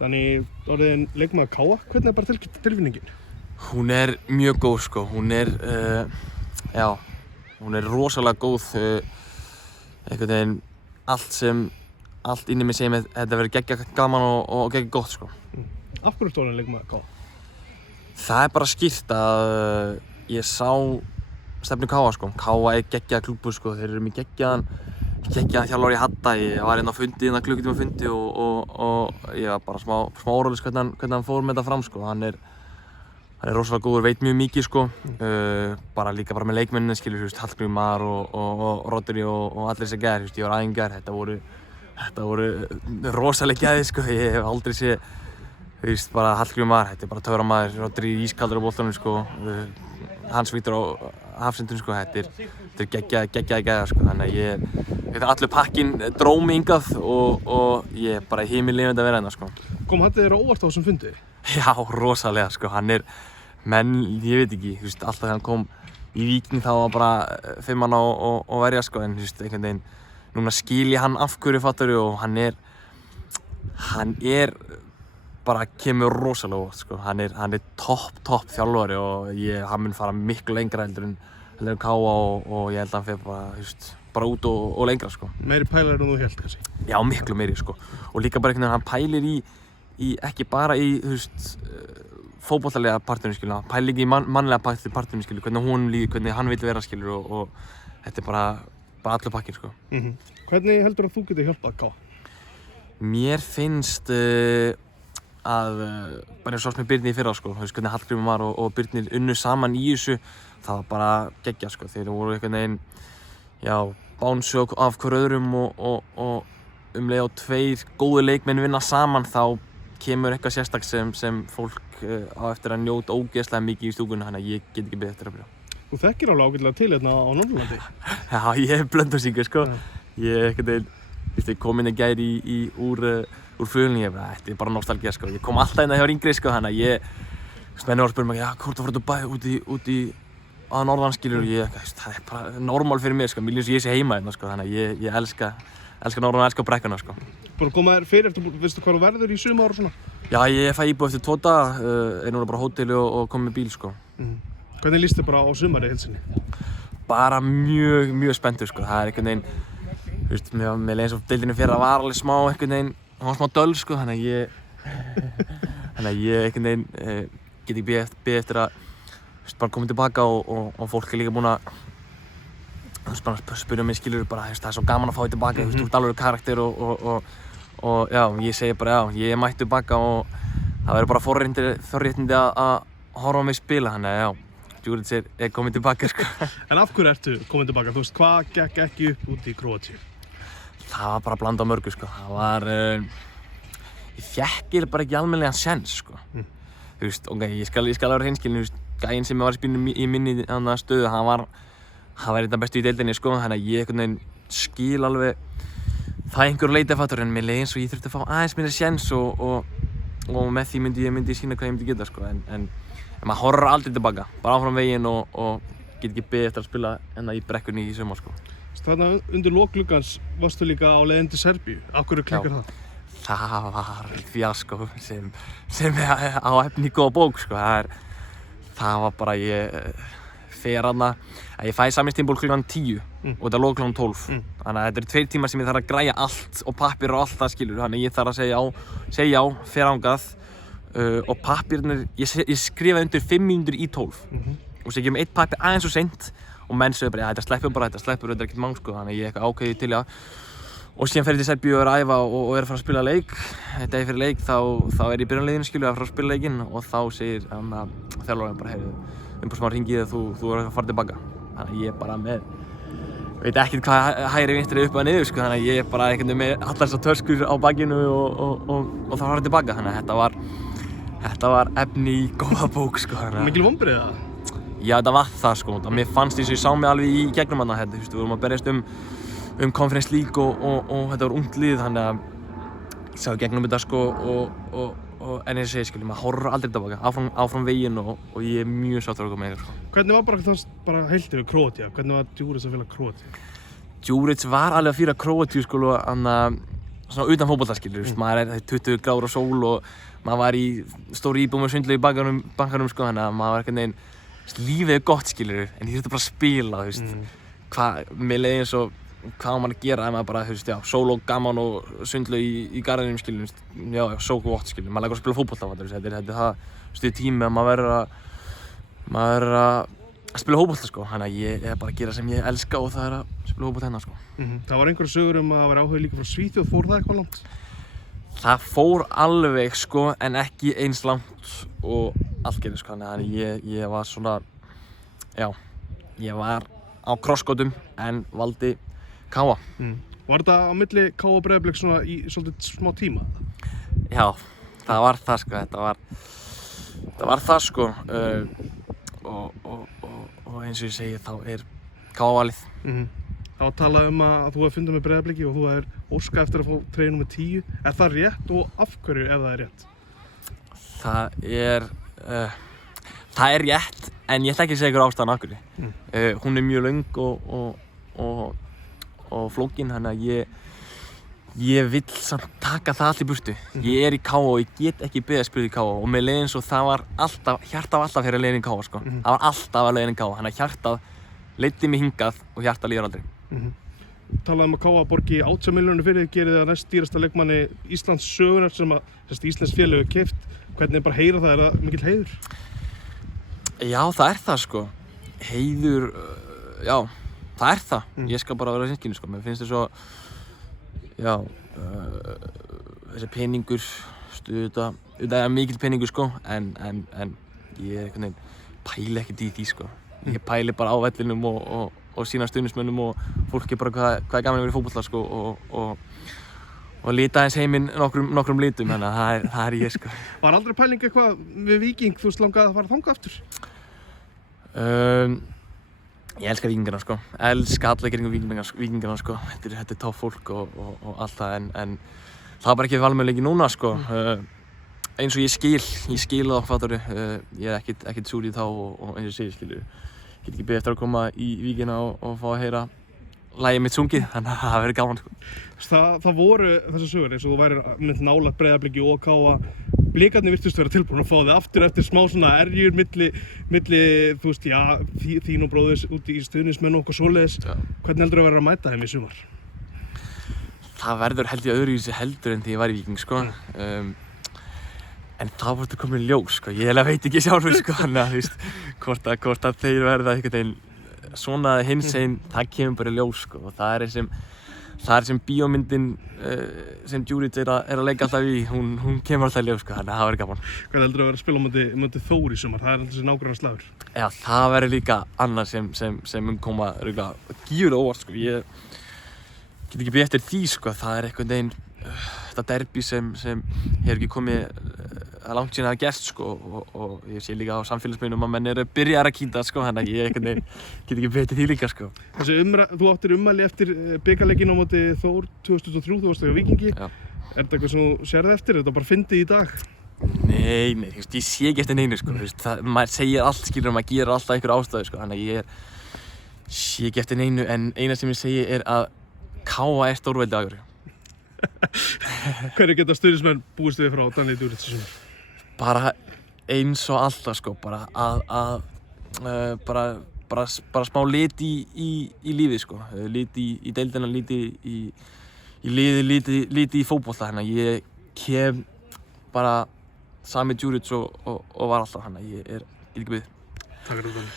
Þannig orðin leikmaður Káa, hvernig bara tilfinningin? Hún mjög góð sko, hún rosalega góð, einhvern veginn allt inni mig segir mig þetta verður geggjað gaman og geggjað gott sko. Af hverju orðin leikmaður Káa? Það bara skýrt að ég sá stefnu Káa sko, Káa geggjað klúbbur sko, þeir eru með geggjaðan þjálfari í Hadda, ég var á fundi, klukkutíma fundi og ég var bara smá órólegur hvernig hann fór með þetta fram sko, hann rosalega góður, veit mjög mikið sko, líka með leikmennina skilur, Hallgrímur Mar og Rodri og allir þessir gæðir, ég var aðeins gæðir, þetta voru rosalega gæðir sko, ég hef aldrei séð, Hallgrímur Mar, þetta bara töframaður, Rodri ískaldur á boltanum sko, Hans Vítor á hafsendunum sko, þetta geggjaði gæðar sko, þannig að allur pakkinn dró mig hingað og ég bara himinlifandi að vera hérna sko. Kom Haddi þér á óvart á þessum fundi? Já, rosalega sko, menn, ég veit ekki, alltaf þegar hann kom í Víking þá var bara 5 manna og verja sko, en einhvern veginn, núna skil ég hann af hverju fattarðu og hann bara kemur rosalega óvart sko, hann topp þjálfari og hann mun fara miklu lengra heldur en Káa og ég held að hann fer bara út og lengra sko. Meiri pælar en þú hélt kannski? Já, miklu meiri sko, og líka bara einhvern veginn hann pælir í ekki bara í fótboltalega parturinn skilur, hann pælir líka í mannlega parturinn skilur, hvernig hún líður, hvernig hann vil vera skilur og þetta bara allur pakkinn sko. Hvernig heldur að þú getur hjálpað Káa? Mér finnst að bara eins og með Birni í fyrra sko, hvernig Hallgrímur Mar og Birnir unnu saman í þessu, það var bara geggjað sko, þeir voru einhvern veginn, bánsu af hver öðrum og leið á 2 góði leikmenn vinna saman, þá kemur eitthvað sérstakt sem fólk á eftir að njóta ógeðslega mikið í stúkunni, þannig að ég get ekki beðið eftir að byrja. Þú þekkir alveg ágætlega til hérna á Norðurlandi? Já, ég Blönduósingur sko, ég einhvern veginn kom inn í gær úr flugvélinni, þetta bara nostalgía sko, ég kom alltaf inn að hjá yngri sko, þannig að menn voru að spyrja mig, hvort þú fór Dubai út í að norðan skilur og það bara normal fyrir mig sko, mér líður sem ég sé heima hérna sko, þannig að ég elska norðan og elska brekkuna sko. Búin að koma þér fyrir, veistu hvað þú verður í sumar og svona? Já, ég fæ íbúð eftir 2 daga, núna bara á hóteli og kom með bíl sko. Hvernig líst þér bara á sumarið heilsinni? Bara mjög spenntur sko, það einhvern veginn, mér leið eins og deildinni fyrir að var alveg smá einhvern veginn, hann var smá döl sko, þannig að ég einhvern veginn get ekki beðið eftir að bara koma tilbaka og fólk líka búin að spyrja mig skilur bara, það svo gaman að fá þig tilbaka, þú ert alveg karakter og já, ég segi bara já, ég mætti tilbaka og það verður bara forréttindi að horfa á mig spila, þannig að já, Djurić kominn tilbaka sko. En af hverju ertu kominn tilbaka? Þú veist, hvað gekk ekki upp út í Króatíu? Það var bara að blanda á mörgu sko, það var, ég fékk bara ekki almennilegan séns sko. Þú veist, ég skal vera hreinskilinn, gæinn sem ég var að spila í minni stöðu, hann var þetta bestu í deildinni sko, þannig að ég einhvern veginn skil alveg það einhverju leyti að fattur, en mér leið eins og ég þurfti að fá aðeins meira séns og með því myndi ég sýna hvað ég myndi geta sko, en maður horfir aldrei tilbaka, bara áfram veginn og get ekki beðið eftir að spila í brekkunni í sumar sko. Þarna undir lok gluggans varstu líka á leiðin til Serbíu, af hverju klikkar það? Það var fjaskó sem á efni í góða bók sko, það var bara ég fer þarna, ég fæ samningstímaból klukkan 10 og þetta lok klukkan 12, þannig að þetta eru 2 tímar sem ég þarf að græja allt og pappir og allt það skilur, þannig að ég þarf að segja já, fer ángað og pappirnir, ég skrifaði undir 5 mínútur í 12 og svo gefum 1 pappir aðeins og seint og menn sögðu bara, þetta sleppur, þetta er ekkert mál sko, þannig að ég ákveði til og síðan fer ég til Serbíu og að æfa og að fara að spila leik, degi fyrir leik þá ég í byrjunarliðinu skilur að fara að spila leikinn og þá segir þjálfarinn bara, umbúðsmaður hringið að þú að fara tilbaka, þannig að ég bara veit ekkert hvað hægri vinstri upp og niður sko, þannig að ég bara einhvern veginn með allar þessar töskur á bakinu og þá fara tilbaka, þannig að þetta var efni í góða bók sko. Mikil vonbrigði það? Já, þetta var það sko, mér fannst eins og ég sá mig alveg í gegnum þarna, við vorum að berjast Conference League og þetta var ungt lið, þannig að ég sá gegnum þetta sko en eins og ég segi, maður horfir aldrei tilbaka, áfram veginn og ég mjög sáttur að koma með sko. Hvernig var bara heilt yfir Króatía? Hvernig var Djurić að fíla Króatíu? Djurić var alveg að fíla Króatíu sko, svona utan fótbolta skilur, maður er 20 gráður og sól og maður var í stóri íbúð með sundlaug í bankanum sko, þannig að maður var einhvern veginn lífið er gott skilur, en ég þurfti bara að spila, þú veist, mér leiði eins og hvað á maður að gera ef maður bara, þú veist, já, sól og gaman og sundlaug í garðinum skilur, já, so what skilur, maður leggur að spila fótbolta, þetta er það stuð tími að maður verður að spila fótbolta sko, þannig að ég er bara að gera sem ég elska og það er að spila fótbolta hérna sko. Það var einhverju sögur að vera áhuga líka frá Svíþjóð, fór það eitthvað langt? Það fór alveg sko, en ekki eins langt og allt gerði sko, þannig að ég var svona, já, ég var á krossgötum en valdi Káa. Var þetta á milli Káa og Breiðablik svona í svolítið smá tíma? Já, það var það sko, þetta var það sko, og eins og ég segi þá er Káa valið. Það var talað að þú hefði fundið með Breiðabliki og þú hefðir óskað eftir að fá treyju númer 10. Er það rétt og af hverju ef það er rétt? Það er rétt, en ég ætla ekki að segja ykkur ástæðan af hverju. Hún er mjög löng og flókin, þannig að ég vill samt taka það allt í burtu. Ég er í Káa og ég get ekki beðið að spila í Káa og með leiðin svo það var alltaf, hjartað var alltaf fyrir leiðin í Káa sko. Það var alltaf að leiðin í Káa, þannig að hjartað leiddi mig hingað og hjartað líður aldrei. Talaðum að Káa borgi 18 milljónir fyrir þið, gerið það næst dýrasta leikmanni Íslands sögunar sem að íslensk félög hefur keypt. Hvernig bara heyra það, er það mikill heiður? Já, það er það sko. Heiður, já, það er það. Ég skal bara vera í sinskinu sko. Mér finnst þess að, já, þessi peningur, þetta er mikill peningur sko, en ég einhvern veginn pæli ekkert í því sko. Ég pæli bara á vellinum og sína stuðningsmönnum og fólki bara hvað er gaman að vera í fótbolta sko og lita eins heiminn nokkrum litum, þannig að það er ég sko. Var aldrei pæling eitthvað við Víking, þú veist langaði að fara þangað aftur? Ég elska Víkingana sko, elska alla Víkingana sko, þetta er topp fólk og allt það, en það var bara ekki valmöguleiki núna sko. Eins og ég skil það fattarðu, ég er ekkert súr í þá og eins og ég segi skilur. Get ekki beðið eftir að koma í Víkina og fá að heyra lagið mitt sungið, þannig að það verður gaman sko. Það voru þessar sögur eins og þú værir mynd nálægt Breiðabliki og Káa. Blikarnir virtust vera tilbúin að fá þig aftur eftir smá svona erjur milli þú veist, já, þín og bróðis út í stuðningsmenn og okkur svoleiðis. Hvernig heldur þú að vera að mæta þeim í sumar? Það verður held ég öðruvísi heldur en því ég var í Víking sko. En það voru þetta komin ljós sko, ég veit ekki sjálfur sko, þannig að þú veist, hvort að þeir verða einhvern veginn svona hinsegin, það kemur bara ljós sko, og það er sem bíómyndin sem Djuric er að leika alltaf í, hún kemur alltaf ljós sko, þannig að það verður gaman. Hvað heldur þú að vera að spila á móti Þór í sumar, það er alltaf þessi nágrannar slagur? Já, það verður líka annað sem mun koma gífurlega óvart sko, ég get ekki beðið eftir því sko, það er einhvern veginn þetta derby sem hefur ekki komið langt síðan að gerst sko, og ég sé líka á samfélagsmiðlum að menn eru byrjar að kýta sko, þannig að ég einhvern veginn get ekki beðið því líka sko. Þú áttir ummæli eftir bikarleikinn á móti Þór 2023, þú varst á Víkingi. Já. Er þetta eitthvað sem þú sérð eftir? Er þetta bara fyndið í dag? Nei, ég sé ekki eftir neinu sko, maður segir allt skilur, maður gerir alltaf einhver ástæðu sko, þannig að ég sé ekki eftir neinu, en eina sem ég segi er að Káa er stórveldi Akureyri. Hverju geta stuðningsmenn búist við frá Danny Djuric í sumar? Bara eins og alltaf sko, bara bara smá lit í lífið sko, lit í deildina, lit í liði, lit í fótbolta, hérna ég kem bara sami Djuric og var alltaf, hérna ég get ekki við. Takk fyrir það.